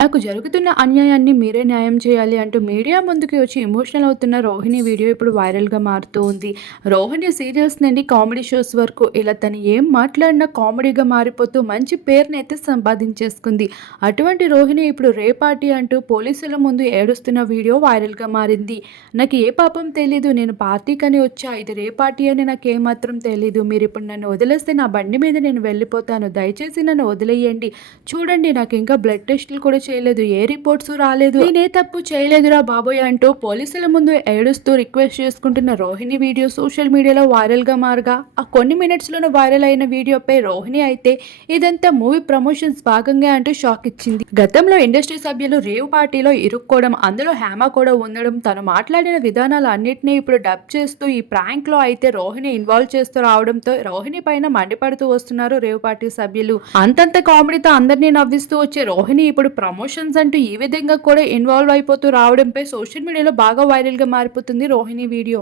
నాకు జరుగుతున్న అన్యాయాన్ని మీరే న్యాయం చేయాలి అంటూ మీడియా ముందుకు వచ్చి ఎమోషనల్ అవుతున్న రోహిణి వీడియో ఇప్పుడు వైరల్గా మారుతూ ఉంది రోహిణి సీరియల్స్ నుండి కామెడీ షోస్ వరకు ఇలా తను ఏం మాట్లాడినా కామెడీగా మారిపోతూ మంచి పేరుని అయితే సంపాదించేసుకుంది. అటువంటి రోహిణి ఇప్పుడు రేపాటి అంటూ పోలీసుల ముందు ఏడుస్తున్న వీడియో వైరల్గా మారింది. నాకు ఏ పాపం తెలీదు నేను పార్టీకని వచ్చా ఇది రేపాటి అని నాకు ఏమాత్రం తెలీదు. మీరు ఇప్పుడు నన్ను వదిలేస్తే నా బండి మీద నేను వెళ్ళిపోతాను. దయచేసి నన్ను వదిలేయండి. చూడండి నాకు ఇంకా బ్లడ్ టెస్టులు కూడా చేయలేదు ఏ రిపోర్ట్స్ రాలేదు. నేనే తప్పు చేయలేదురా బాబోయ్ అంటూ పోలీసుల ముందు ఏడుస్తూ రిక్వెస్ట్ చేసుకుంటున్న రోహిణి వీడియో సోషల్ మీడియాలో వైరల్గా మారగా ఆ కొన్ని మినిట్స్లోనే వైరల్ అయిన వీడియోపై రోహిణి అయితే ఇదంతా మూవీ ప్రమోషన్స్ భాగంగా అంటూ షాక్ ఇచ్చింది. గతంలో ఇండస్ట్రీ సభ్యులు రేవ్ పార్టీలో ఇరుక్కోవడం అందులో హేమ కూడా ఉండడం తను మాట్లాడిన విధానాలు అన్నింటినీ ఇప్పుడు డబ్ చేస్తూ ఈ ప్రాంక్లో అయితే రోహిణి ఇన్వాల్వ్ చేస్తూ రావడంతో రోహిణి పైన మండిపడుతూ వస్తున్నారు రేవ్ పార్టీ సభ్యులు. అంతంత కామెడీతో అందరినీ నవ్విస్తూ వచ్చే రోహిణి ఇప్పుడు ప్రమోషన్స్ అంటూ ఈ విధంగా కూడా ఇన్వాల్వ్ అయిపోతూ రావడంపై సోషల్ మీడియాలో బాగా వైరల్గా మారిపోతుంది రోహిణి వీడియో.